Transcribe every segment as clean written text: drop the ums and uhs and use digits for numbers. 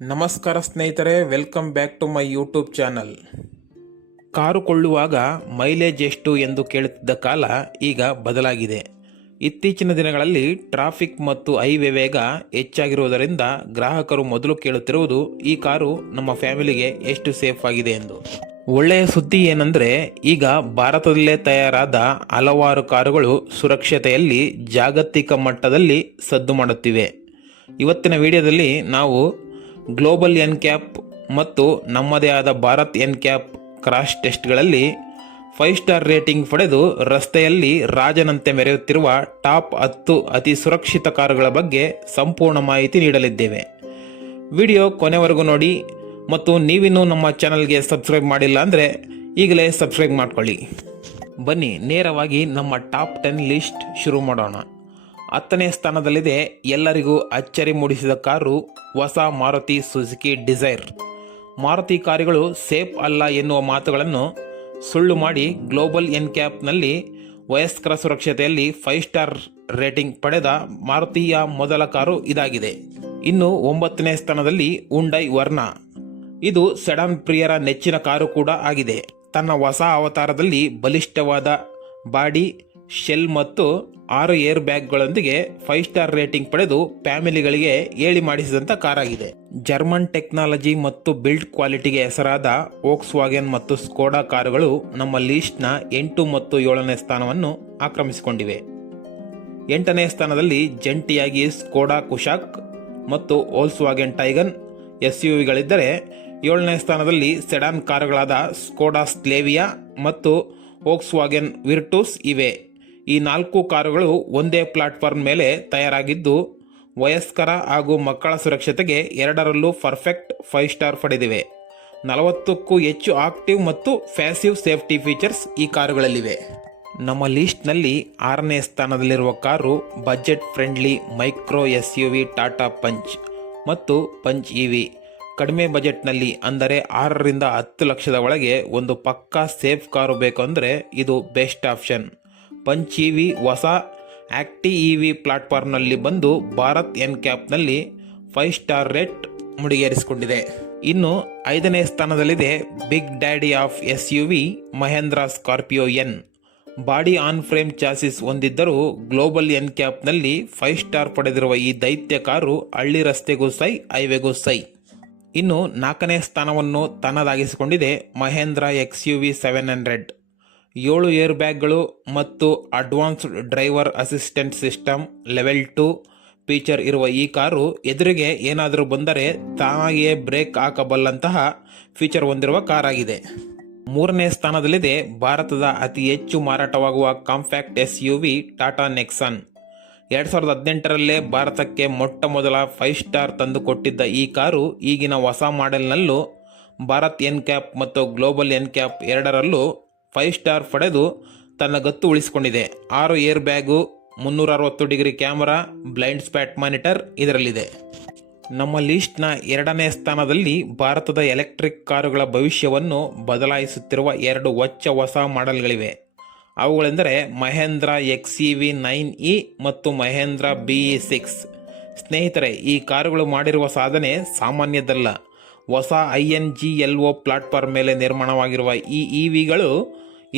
ನಮಸ್ಕಾರ ಸ್ನೇಹಿತರೆ, welcome back to my YouTube channel. Car ಕೊಳ್ಳುವಾಗ ಮೈಲೇಜ್ ಎಷ್ಟು ಎಂದು ಕೇಳುತ್ತಿದ್ದ ಕಾಲ ಈಗ ಬದಲಾಗಿದೆ. ಇತ್ತೀಚಿನ ದಿನಗಳಲ್ಲಿ ಟ್ರಾಫಿಕ್ ಮತ್ತು ಹೈವೇ ವೇಗ ಹೆಚ್ಚಾಗಿರುವುದರಿಂದ ಗ್ರಾಹಕರು ಮೊದಲು ಕೇಳುತ್ತಿರುವುದು ಈ ಕಾರು ನಮ್ಮ ಫ್ಯಾಮಿಲಿಗೆ ಎಷ್ಟು ಸೇಫ್ ಆಗಿದೆ ಎಂದು. ಒಳ್ಳೆಯ ಸುದ್ದಿ ಏನಂದರೆ, ಈಗ ಭಾರತದಲ್ಲೇ ತಯಾರಾದ ಹಲವಾರು ಕಾರುಗಳು ಸುರಕ್ಷತೆಯಲ್ಲಿ ಜಾಗತಿಕ ಮಟ್ಟದಲ್ಲಿ ಸದ್ದು ಮಾಡುತ್ತಿವೆ. ಇವತ್ತಿನ ವಿಡಿಯೋದಲ್ಲಿ ನಾವು ಗ್ಲೋಬಲ್ ಎನ್ಕ್ಯಾಪ್ ಮತ್ತು ನಮ್ಮದೇ ಆದ ಭಾರತ್ ಎನ್ಕ್ಯಾಪ್ ಕ್ರಾಶ್ ಟೆಸ್ಟ್ಗಳಲ್ಲಿ 5 ಸ್ಟಾರ್ ರೇಟಿಂಗ್ ಪಡೆದು ರಸ್ತೆಯಲ್ಲಿ ರಾಜನಂತೆ ಮೆರೆಯುತ್ತಿರುವ ಟಾಪ್ 10 ಅತಿ ಸುರಕ್ಷಿತ ಕಾರುಗಳ ಬಗ್ಗೆ ಸಂಪೂರ್ಣ ಮಾಹಿತಿ ನೀಡಲಿದ್ದೇವೆ. ವಿಡಿಯೋ ಕೊನೆವರೆಗೂ ನೋಡಿ ಮತ್ತು ನೀವಿನ್ನೂ ನಮ್ಮ ಚಾನಲ್ಗೆ ಸಬ್ಸ್ಕ್ರೈಬ್ ಮಾಡಿಲ್ಲ ಅಂದರೆ ಈಗಲೇ ಸಬ್ಸ್ಕ್ರೈಬ್ ಮಾಡ್ಕೊಳ್ಳಿ. ಬನ್ನಿ ನೇರವಾಗಿ ನಮ್ಮ ಟಾಪ್ 10 ಲಿಸ್ಟ್ ಶುರು ಮಾಡೋಣ. 10ನೇ ಸ್ಥಾನದಲ್ಲಿದೆ ಎಲ್ಲರಿಗೂ ಅಚ್ಚರಿ ಮೂಡಿಸಿದ ಕಾರು, ಹೊಸ ಮಾರುತಿ ಸುಜುಕಿ ಡಿಸೈರ್. ಮಾರುತಿ ಕಾರುಗಳು ಸೇಫ್ ಅಲ್ಲ ಎನ್ನುವ ಮಾತುಗಳನ್ನು ಸುಳ್ಳು ಮಾಡಿ ಗ್ಲೋಬಲ್ ಎನ್ಕ್ಯಾಪ್ನಲ್ಲಿ ವಯಸ್ಕರ ಸುರಕ್ಷತೆಯಲ್ಲಿ 5 ಸ್ಟಾರ್ ರೇಟಿಂಗ್ ಪಡೆದ ಮಾರುತಿಯ ಮೊದಲ ಕಾರು ಇದಾಗಿದೆ. ಇನ್ನು 9ನೇ ಸ್ಥಾನದಲ್ಲಿ ಹುಂಡೈ ವರ್ನಾ. ಇದು ಸೆಡಾನ್ ಪ್ರಿಯರ ನೆಚ್ಚಿನ ಕಾರು ಕೂಡ ಆಗಿದೆ. ತನ್ನ ಹೊಸ ಅವತಾರದಲ್ಲಿ ಬಲಿಷ್ಠವಾದ ಬಾಡಿ, ಶೆಲ್ ಮತ್ತು 6 ಏರ್ ಬ್ಯಾಗ್ಗಳೊಂದಿಗೆ 5 ಸ್ಟಾರ್ ರೇಟಿಂಗ್ ಪಡೆದು ಫ್ಯಾಮಿಲಿಗಳಿಗೆ ಹೇಳಿ ಮಾಡಿಸಿದಂಥ ಕಾರಾಗಿದೆ. ಜರ್ಮನ್ ಟೆಕ್ನಾಲಜಿ ಮತ್ತು ಬಿಲ್ಡ್ ಕ್ವಾಲಿಟಿಗೆ ಹೆಸರಾದ ವೋಕ್ಸ್ ವ್ಯಾಗನ್ ಮತ್ತು ಸ್ಕೋಡಾ ಕಾರುಗಳು ನಮ್ಮ ಲಿಸ್ಟ್ನ 8 ಮತ್ತು 7ನೇ ಸ್ಥಾನವನ್ನು ಆಕ್ರಮಿಸಿಕೊಂಡಿವೆ. 8ನೇ ಸ್ಥಾನದಲ್ಲಿ ಜಂಟಿಯಾಗಿ ಸ್ಕೋಡಾ ಕುಶಾಕ್ ಮತ್ತು ವೋಲ್ಕ್ಸ್ ವ್ಯಾಗನ್ ಟೈಗನ್ SUVಗಳಿದ್ದರೆ, 7ನೇ ಸ್ಥಾನದಲ್ಲಿ ಸೆಡಾನ್ ಕಾರುಗಳಾದ ಸ್ಕೋಡಾ ಸ್ಲೇವಿಯಾ ಮತ್ತು ವೋಕ್ಸ್ ವ್ಯಾಗನ್ ವಿರ್ಟುಸ್ ಇವೆ. ಈ 4 ಕಾರುಗಳು ಒಂದೇ ಪ್ಲಾಟ್ಫಾರ್ಮ್ ಮೇಲೆ ತಯಾರಾಗಿದ್ದು ವಯಸ್ಕರ ಹಾಗೂ ಮಕ್ಕಳ ಸುರಕ್ಷತೆಗೆ ಎರಡರಲ್ಲೂ ಪರ್ಫೆಕ್ಟ್ 5 ಸ್ಟಾರ್ ಪಡೆದಿವೆ. 40ಕ್ಕೂ ಹೆಚ್ಚು ಆಕ್ಟಿವ್ ಮತ್ತು ಪ್ಯಾಸಿವ್ ಸೇಫ್ಟಿ ಫೀಚರ್ಸ್ ಈ ಕಾರುಗಳಲ್ಲಿವೆ. ನಮ್ಮ ಲಿಸ್ಟ್ನಲ್ಲಿ 6ನೇ ಸ್ಥಾನದಲ್ಲಿರುವ car budget friendly micro SUV Tata punch ಮತ್ತು ಪಂಚ್ EV. ಕಡಿಮೆ ಬಜೆಟ್ನಲ್ಲಿ ಅಂದರೆ 6 ರಿಂದ 10 ಲಕ್ಷದ ಒಳಗೆ ಒಂದು ಪಕ್ಕಾ ಸೇಫ್ ಕಾರು ಬೇಕು ಅಂದರೆ ಇದು ಬೆಸ್ಟ್ ಆಪ್ಷನ್. ಪಂಚ್ EV ಹೊಸ ಆಕ್ಟಿ EV ಪ್ಲಾಟ್ಫಾರ್ಮ್ನಲ್ಲಿ ಬಂದು ಭಾರತ್ ಎನ್ಕ್ಯಾಪ್ನಲ್ಲಿ 5 ಸ್ಟಾರ್ ರೇಟ್ ಮುಡಿಗೇರಿಸಿಕೊಂಡಿದೆ. ಇನ್ನು 5ನೇ ಸ್ಥಾನದಲ್ಲಿದೆ big daddy of SUV Mahindra Scorpio N. Body on frame chassis ಹೊಂದಿದ್ದರೂ ಗ್ಲೋಬಲ್ ಎನ್ಕ್ಯಾಪ್ನಲ್ಲಿ 5 ಸ್ಟಾರ್ ಪಡೆದಿರುವ ಈ ದೈತ್ಯ ಕಾರು ಹಳ್ಳಿ ರಸ್ತೆಗೂ ಸೈ, ಹೈವೇಗೂ ಸೈ. ಇನ್ನು 4ನೇ ಸ್ಥಾನವನ್ನು ತನ್ನದಾಗಿಸಿಕೊಂಡಿದೆ ಮಹೇಂದ್ರ XUV 700. 7 ಏರ್ ಬ್ಯಾಗ್ಗಳು ಮತ್ತು advanced driver assistant system level 2 feature ಇರುವ ಈ ಕಾರು ಎದುರಿಗೆ ಏನಾದರೂ ಬಂದರೆ ತಾನಾಗಿಯೇ ಬ್ರೇಕ್ ಹಾಕಬಲ್ಲಂತಹ ಫೀಚರ್ ಹೊಂದಿರುವ ಕಾರಾಗಿದೆ. 3ನೇ ಸ್ಥಾನದಲ್ಲಿದೆ ಭಾರತದ ಅತಿ ಹೆಚ್ಚು ಮಾರಾಟವಾಗುವ ಕಾಂಪ್ಯಾಕ್ಟ್ SUV ಟಾಟಾ ನೆಕ್ಸಾನ್. 2018ರಲ್ಲೇ ಭಾರತಕ್ಕೆ ಮೊಟ್ಟ ಮೊದಲ 5 ಸ್ಟಾರ್ ತಂದು ಕೊಟ್ಟಿದ್ದ ಈ ಕಾರು ಈಗಿನ ಹೊಸ ಮಾಡೆಲ್ನಲ್ಲೂ ಭಾರತ್ ಎನ್ಕ್ಯಾಪ್ ಮತ್ತು ಗ್ಲೋಬಲ್ ಎನ್ಕ್ಯಾಪ್ ಎರಡರಲ್ಲೂ 5 ಸ್ಟಾರ್ ಪಡೆದು ತನ್ನ ಗತ್ತು ಉಳಿಸಿಕೊಂಡಿದೆ. 6 air bag, 360 degree camera, blind spot monitor ಇದರಲ್ಲಿದೆ. ನಮ್ಮ ಲಿಸ್ಟ್ನ 2ನೇ ಸ್ಥಾನದಲ್ಲಿ ಭಾರತದ ಎಲೆಕ್ಟ್ರಿಕ್ ಕಾರುಗಳ ಭವಿಷ್ಯವನ್ನು ಬದಲಾಯಿಸುತ್ತಿರುವ 2 ಹೊಸ ಮಾಡೆಲ್ಗಳಿವೆ. ಅವುಗಳೆಂದರೆ ಮಹೇಂದ್ರ XEV 9e ಮತ್ತು ಮಹೇಂದ್ರ BE6. ಸ್ನೇಹಿತರೆ, ಈ ಕಾರುಗಳು ಮಾಡಿರುವ ಸಾಧನೆ ಸಾಮಾನ್ಯದಲ್ಲ. ಹೊಸ INGLO ಪ್ಲಾಟ್ಫಾರ್ಮ್ ಮೇಲೆ ನಿರ್ಮಾಣವಾಗಿರುವ ಈ EVಗಳು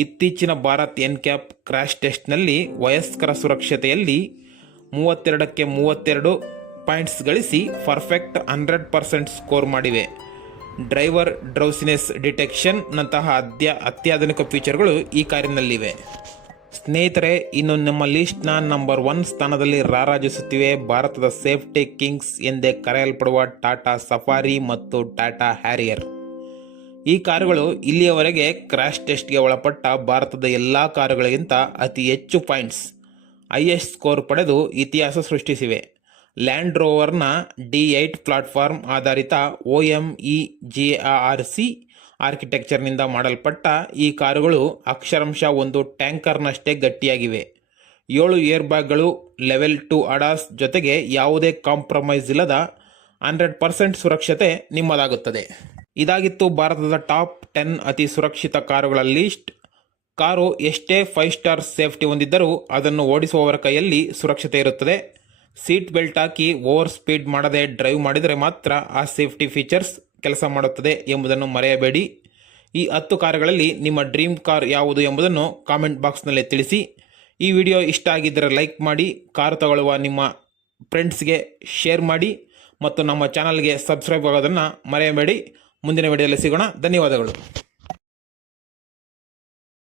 ಇತ್ತೀಚಿನ ಭಾರತ್ ಎನ್ಕ್ಯಾಪ್ ಕ್ರ್ಯಾಶ್ ಟೆಸ್ಟ್ನಲ್ಲಿ ವಯಸ್ಕರ ಸುರಕ್ಷತೆಯಲ್ಲಿ 32ಕ್ಕೆ 32 ಪಾಯಿಂಟ್ಸ್ ಗಳಿಸಿ ಪರ್ಫೆಕ್ಟ್ 100% ಸ್ಕೋರ್ ಮಾಡಿವೆ. ಡ್ರೈವರ್ ಡ್ರೌಸಿನೆಸ್ ಡಿಟೆಕ್ಷನ್ ನಂತಹ ಅತ್ಯಾಧುನಿಕ ಫೀಚರ್ಗಳು ಈ ಕಾರಿನಲ್ಲಿವೆ. ಸ್ನೇಹಿತರೆ, ಇನ್ನು ನಮ್ಮ ಲಿಸ್ಟ್ನ ನಂಬರ್ 1 ಸ್ಥಾನದಲ್ಲಿ ರಾರಾಜಿಸುತ್ತಿವೆ ಭಾರತದ ಸೇಫ್ಟಿ ಕಿಂಗ್ಸ್ ಎಂದೇ ಕರೆಯಲ್ಪಡುವ ಟಾಟಾ ಸಫಾರಿ ಮತ್ತು ಟಾಟಾ ಹ್ಯಾರಿಯರ್. ಈ ಕಾರುಗಳು ಇಲ್ಲಿಯವರೆಗೆ ಕ್ರ್ಯಾಶ್ ಟೆಸ್ಟ್ಗೆ ಒಳಪಟ್ಟ ಭಾರತದ ಎಲ್ಲ ಕಾರುಗಳಿಗಿಂತ ಅತಿ ಹೆಚ್ಚು ಪಾಯಿಂಟ್ಸ್, ಹೈಯೆಸ್ಟ್ ಸ್ಕೋರ್ ಪಡೆದು ಇತಿಹಾಸ ಸೃಷ್ಟಿಸಿವೆ. ಲ್ಯಾಂಡ್ ರೋವರ್ನ D8 ಪ್ಲಾಟ್ಫಾರ್ಮ್ ಆಧಾರಿತ OMEGRC ಆರ್ಕಿಟೆಕ್ಚರ್ನಿಂದ ಮಾಡಲ್ಪಟ್ಟ ಈ ಕಾರುಗಳು ಅಕ್ಷರಾಂಶ ಒಂದು ಟ್ಯಾಂಕರ್ನಷ್ಟೇ ಗಟ್ಟಿಯಾಗಿವೆ. 7 ಏರ್ ಬ್ಯಾಗ್ಗಳು, ಲೆವೆಲ್ 2 ಅಡಾಸ್ ಜೊತೆಗೆ ಯಾವುದೇ ಕಾಂಪ್ರಮೈಸ್ ಇಲ್ಲದ 100% ಸುರಕ್ಷತೆ ನಿಮ್ಮದಾಗುತ್ತದೆ. ಇದಾಗಿತ್ತು ಭಾರತದ ಟಾಪ್ 10 ಅತಿ ಸುರಕ್ಷಿತ ಕಾರುಗಳ ಲಿಸ್ಟ್. ಕಾರು ಎಷ್ಟೇ 5 ಸ್ಟಾರ್ ಸೇಫ್ಟಿ ಹೊಂದಿದ್ದರೂ ಅದನ್ನು ಓಡಿಸುವವರ ಕೈಯಲ್ಲಿ ಸುರಕ್ಷತೆ ಇರುತ್ತದೆ. ಸೀಟ್ ಬೆಲ್ಟ್ ಹಾಕಿ ಓವರ್ ಸ್ಪೀಡ್ ಮಾಡದೆ ಡ್ರೈವ್ ಮಾಡಿದರೆ ಮಾತ್ರ ಆ ಸೇಫ್ಟಿ ಫೀಚರ್ಸ್ ಕೆಲಸ ಮಾಡುತ್ತದೆ ಎಂಬುದನ್ನು ಮರೆಯಬೇಡಿ. ಈ 10 ಕಾರುಗಳಲ್ಲಿ ನಿಮ್ಮ ಡ್ರೀಮ್ ಕಾರ್ ಯಾವುದು ಎಂಬುದನ್ನು ಕಾಮೆಂಟ್ ಬಾಕ್ಸ್ನಲ್ಲಿ ತಿಳಿಸಿ. ಈ ವಿಡಿಯೋ ಇಷ್ಟ ಆಗಿದ್ದರೆ ಲೈಕ್ ಮಾಡಿ, ಕಾರು ತಗೊಳ್ಳುವ ನಿಮ್ಮ ಫ್ರೆಂಡ್ಸ್ಗೆ ಶೇರ್ ಮಾಡಿ ಮತ್ತು ನಮ್ಮ ಚಾನಲ್ಗೆ ಸಬ್ಸ್ಕ್ರೈಬ್ ಆಗೋದನ್ನು ಮರೆಯಬೇಡಿ. ಮುಂದಿನ ವಿಡಿಯೋದಲ್ಲಿ ಸಿಗೋಣ. ಧನ್ಯವಾದಗಳು.